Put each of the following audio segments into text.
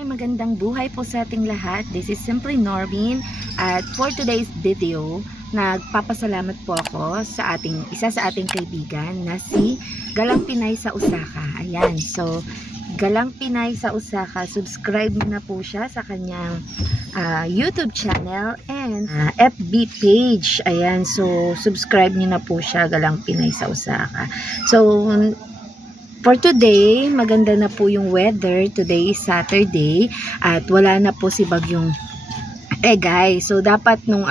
Magandang buhay po sa ating lahat. This is Simply Norbin at for today's video, nagpapasalamat po ako sa isa sa ating kaibigan na si Galang Pinay sa Osaka. Ayan, so Galang Pinay sa Osaka, subscribe na po siya sa kanyang YouTube channel and FB page. Ayan, so subscribe niyo na po siya, Galang Pinay sa Osaka. So for today, maganda na po yung weather. Today is Saturday at wala na po si Bagyong Egay. So dapat nung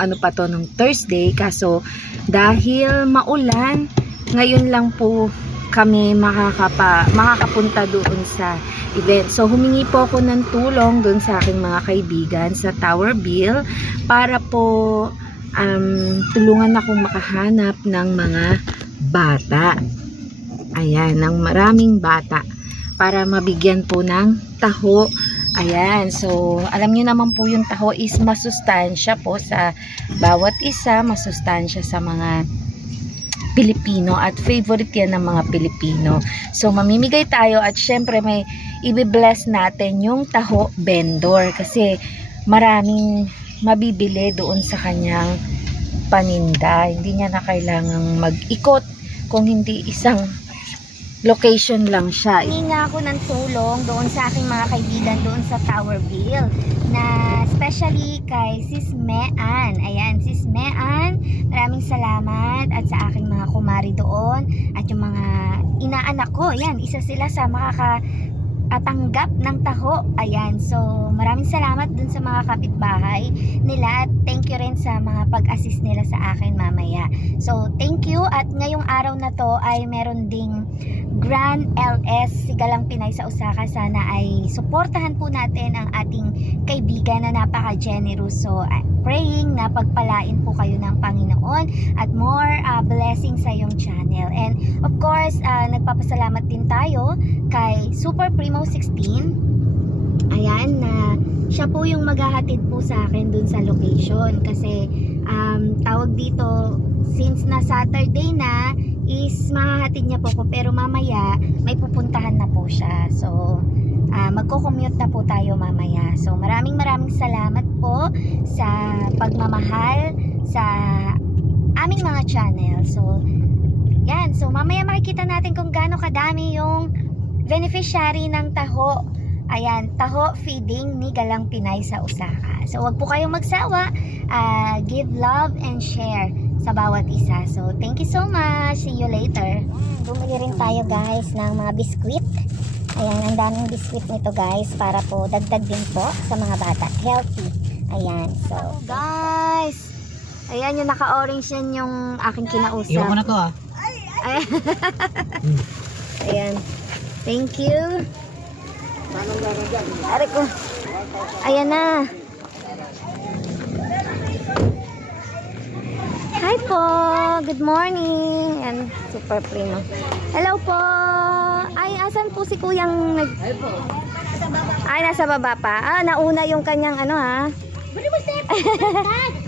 Thursday, kaso dahil maulan, ngayon lang po kami makakapunta doon sa event. So humingi po ako ng tulong doon sa aking mga kaibigan sa Tower Bill para po tulungan akong makahanap ng mga bata. Ayan, ng maraming bata para mabigyan po ng taho. Ayan, so alam niyo naman po yung taho is masustansya po sa bawat isa, masustansya sa mga Pilipino at favorite yan ng mga Pilipino. So mamimigay tayo at syempre may i-bless natin yung taho vendor kasi maraming mabibili doon sa kanyang paninda. Hindi niya na kailangang mag-ikot kung hindi isang location lang siya. Hingi nga ako ng tulong doon sa aking mga kaibigan doon sa Tower Bill na especially kay Sis Mean. Ayan, Sis Mean, maraming salamat at sa aking mga kumari doon at yung mga inaanak ko. Ayan, isa sila sa makakatanggap ng taho. Ayan, so maraming salamat dun sa mga kapitbahay nila at thank you rin sa mga pag-assist nila sa akin mamaya. So thank you at ngayong araw na to ay meron ding Grand LS si Galang Pinay sa Osaka. Sana ay suportahan po natin ang ating kaibigan na napaka-generous. So praying na pagpalain po kayo ng Panginoon at more blessings sa iyong channel. And of course, nagpapasalamat din tayo kay Super Primo 16. Ayan, na siya po yung maghahatid po sa akin dun sa location kasi tawag dito, since na Saturday na is mahahatid niya po ko, pero mamaya may pupuntahan na po siya. So magko-commute na po tayo mamaya. So maraming salamat po sa pagmamahal sa aming mga channel. So yan, so mamaya makikita natin kung gaano kadami yung beneficiary ng taho. Ayan, taho feeding ni Galang Pinay sa Osaka. So wag po kayong magsawa, give love and share sa bawat isa. So thank you so much, see you later. Bumili rin tayo guys ng mga biskwit. Ayan, ang daming biskwit nito guys para po dagdag din po sa mga bata, healthy. Ayan, so guys, ayan yung naka-orange yan yung aking kinausap. Iwan ko na to Ayan. Ayan, thank you. Ari ko. Ayan na. Hi po. Good morning. And Super Primo. Hello po. Ay, asan po si Kuyang Ay, nasa baba pa. Nauna yung kanyang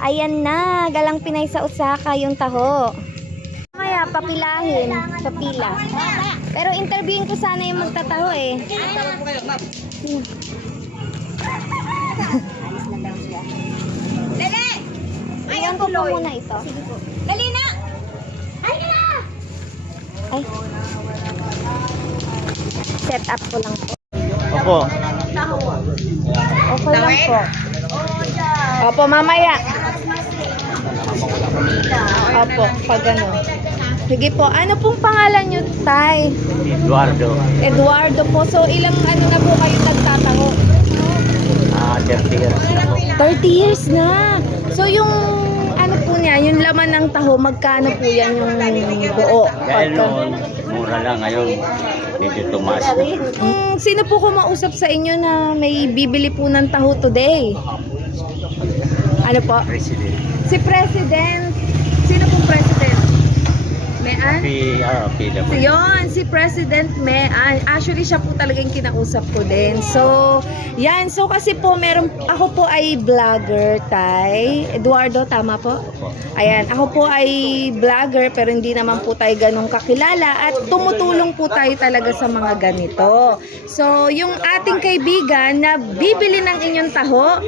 Ayan na. Galang Pinay sa Osaka yung taho. Kaya papilahin sa pila. Pero interviewin ko sana yung magtataho eh. Tawag po kayo, ma'am. Alis na daw siya. Dali! Ayan ko po muna ito. Sige po. Dali na! Ay na! Ay. Set up ko lang po. Opo. Okay lang po. Opo, mamaya. Opo, pag ano. Sige po. Ano pong pangalan nyo, Tay? Eduardo. Eduardo po. So, ilang na po kayo nagtataho? 30 years na po. 30 years na. So, yung po niya, yung laman ng taho, magkano po yan yung buo? Dahil noon, mura lang. Ngayon, medyo tumaas. Sino po kumausap sa inyo na may bibili po ng taho today? Ano po? President. Si President. Sino pong President? Mean? PWD. So, yun, si President Mean. Actually, siya po talagang kinausap ko din. So, yan. So, kasi po, ako po ay vlogger, Tay. Eduardo, tama po? Opo. Ayan, ako po ay vlogger, pero hindi naman po tayo ganun kakilala. At tumutulong po tayo talaga sa mga ganito. So, yung ating kaibigan na bibili ng inyong taho,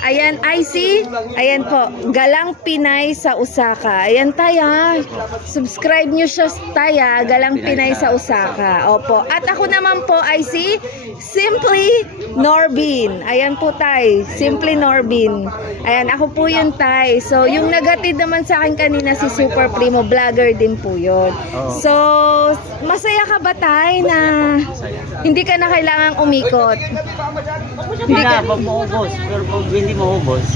ayan, IC, ayan po, Galang Pinay sa Osaka. Ayan tayo, subscribe nyo siya tayo, Galang Pinay sa Osaka. Opo. At ako naman po, IC, Simply Norbin. Ayan po tay, Simply Norbin. Ayan, ako po yun tay. So, yung nagatid naman sa akin kanina si Super Primo, vlogger din po yun. So, masaya ka ba tay na hindi ka na kailangang umikot? Hindi ka, pag maubos. Pero pag hindi maubos,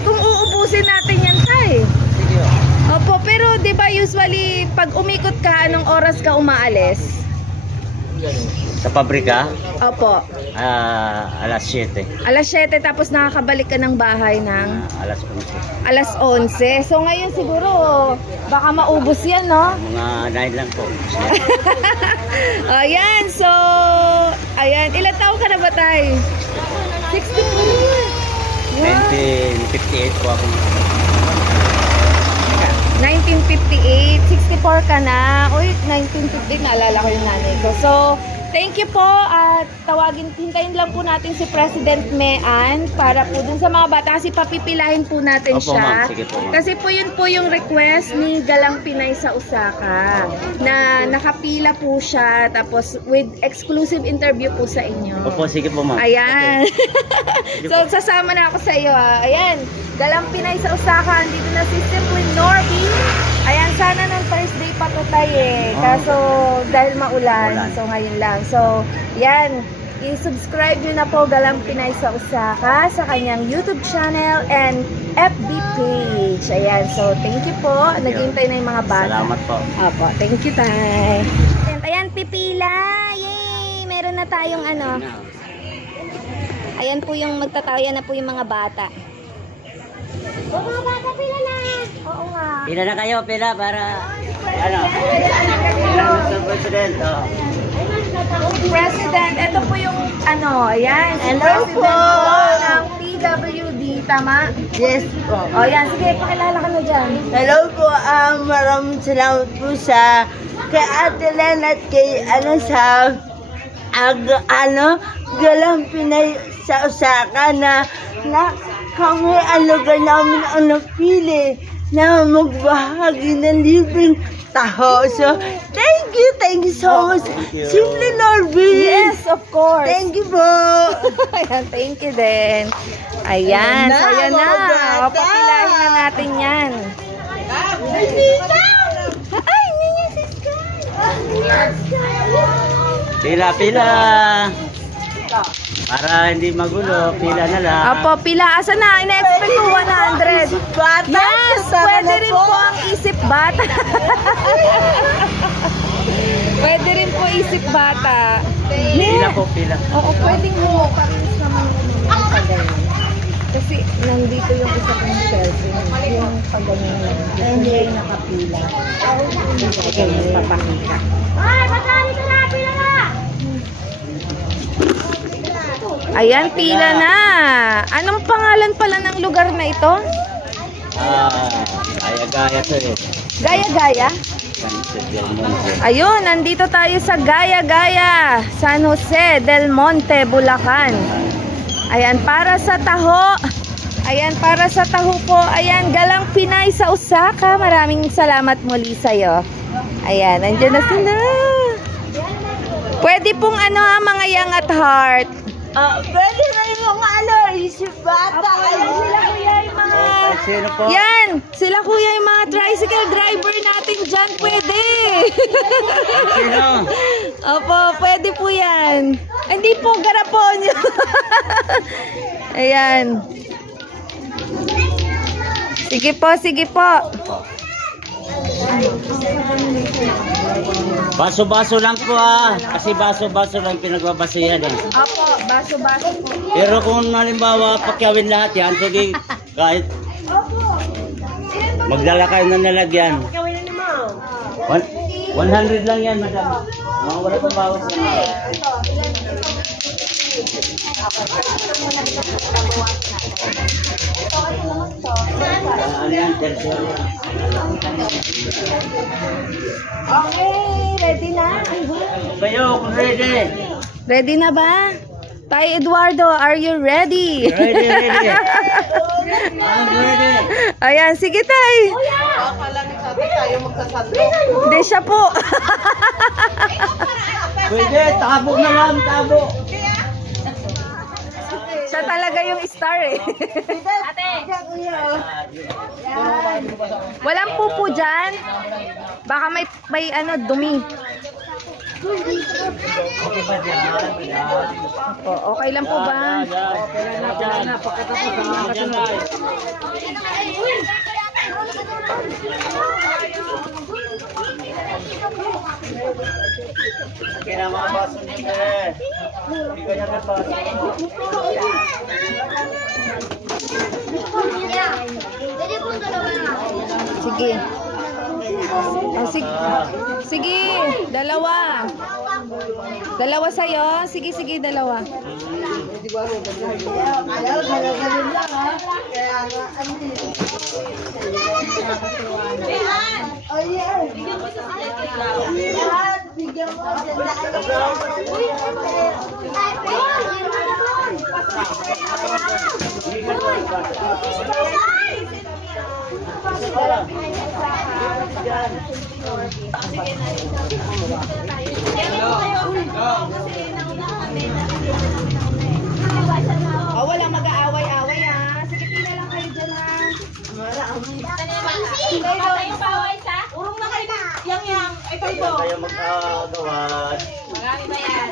Kung uubusin natin yan tay. sige o. Opo, pero 'di ba usually pag umikot ka, anong oras ka umaalis? Sa pabrika, Opo, alas 7. alas 7 tapos nakakabalik ka ng bahay ng Alas 11. alas 11. So ngayon siguro baka maubos 'yan, no? Mga 9 lang po. Ayan, so ayan, ilang taon ka na ba tay? 16. Wow. 1958 po ako. 1958, 64 ka na. Uy, 1958, naalala ko yung nanay ko. So, thank you po at hintayin lang po natin si President Mean para po dun sa mga bata kasi papipilahin po natin Opo, siya. ma'am. Sige po, ma'am. Kasi po yun po yung request ni Galang Pinay sa Osaka na nakapila po siya tapos with exclusive interview po sa inyo. Opo, sige po ma'am. Ayan. So, sasama na ako sa iyo. Ayan. Galang Pinay sa Osaka. Andito na si Simply Norby. Ayan, sana ng Thursday pa to tayo eh. Kaso, dahil maulan. So, ngayon lang. So, yan. I-subscribe nyo na po Galang Pinay sa Osaka sa kanyang YouTube channel and FB page. Ayan. So, thank you po. Naghihintay na yung mga bata. Salamat po. Apo. Thank you, tay. Ayan, pipila. Yay! Meron na tayong ano. Ayan po yung magtatayan na po yung mga bata. Mga bata, pila na. Oo nga. Pila na kayo, pila para ano? Mr. President. Oh. President, ito po yung ano, ayan. Si Hello President po. ng PWD, tama? Yes po. O, yan. Sige, pakilala ka na dyan. Hello po, maraming salamat po sa kay Ate Len at kay Galang Pinay sa Osaka na kami lugar namin ang napili na magbahagi ng libreng taho. So, thank you so much. you. Simply Norby. Yes, of course. Thank you po. Ayan, thank you din. Ayan, so ayan na. mga bata. O, papilahin na natin yan. Ay, Ninya Pila, pila. Para hindi magulo, pila na lang. Apo, pila. Asa na? Ina-expect ko 100. Bata, Yes, sana pwede na rin po. po ang isip bata. Pwede rin po isip bata. Pila po, pila. Oo, pwedeng mo. Paris naman yung pag-ganyan. Kasi nandito yung isa kong shelf. Yung pag-ganyan lang. Hindi yung nakapila. Ganyan, papakita. Ay, bata, dito na, pila na. Ayan, pila na. Anong pangalan pala ng lugar na ito? Gaya-gaya to eh. Gaya-gaya? San Jose del Monte. Ayun, nandito tayo sa Gaya-Gaya, San Jose del Monte, Bulacan. Ayan, para sa taho. Ayan, para sa taho po. Ayan, Galang Pinay sa Osaka. Maraming salamat muli sa'yo. Ayan, nandiyan na sila. Pwede pong mga young at heart. Pwede na yung isip bata. Sila kuya yung mga... Sino po? Yan! Sila kuya yung mga tricycle driver natin dyan. Pwede! Sino? Opo, pwede po yan. Hindi po, garapon yun. Ayan. Sige po, sige po. Baso-baso lang po kasi baso-baso lang pinagbabasihan eh. Opo, baso-baso po. Pero kung halimbawa pakyawin lahat yan, sige kahit magdala kayo ng nalagyan. 100 lang yan, madam. Wala pang bawas yan. Ano yan, tertiary. Okay, ready na? Kayo, kung ready. Ready na ba? Tay Eduardo, are you ready? Ready. I'm ready. Ayan, sige tay. Hindi siya po. Pwede, tabo na lang, tabo. Siya talaga yung star eh. Walang pupo dyan. Baka may ano, dumi. Okay ba dyan? Opo, okay lang po ba? Okay na mga baso niyo eh. Hindi ka niya baso. Sige. Sige, dalawa. Dalawa sa'yo. Sige, dalawa. Oh, wala mag-aaway-aaway ah. Sige, pila lang kayo dyan ha. Kayo magkagawan. Marami ba yan?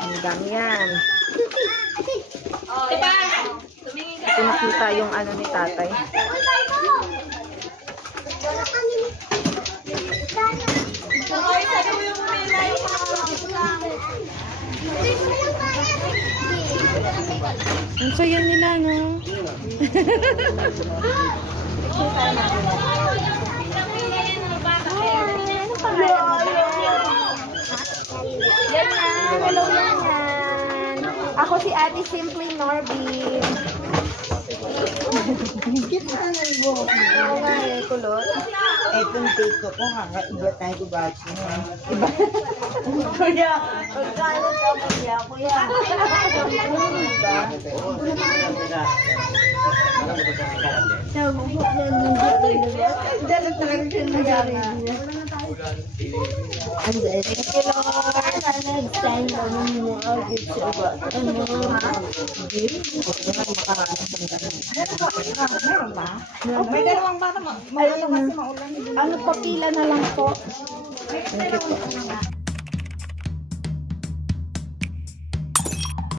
Hanggang yan. Pinakita yung ano ni tatay. Ang saya nila, no? Yan na, hello yan. Ako si Ate Simply Norbin. Oo nga eh, kulot. Etong take ko po, kakaiba tayo ko ba siya? Kuya, magkano ka kuya? Kuya, May dalawang bata, ano pa pila na lang po. Thank you po.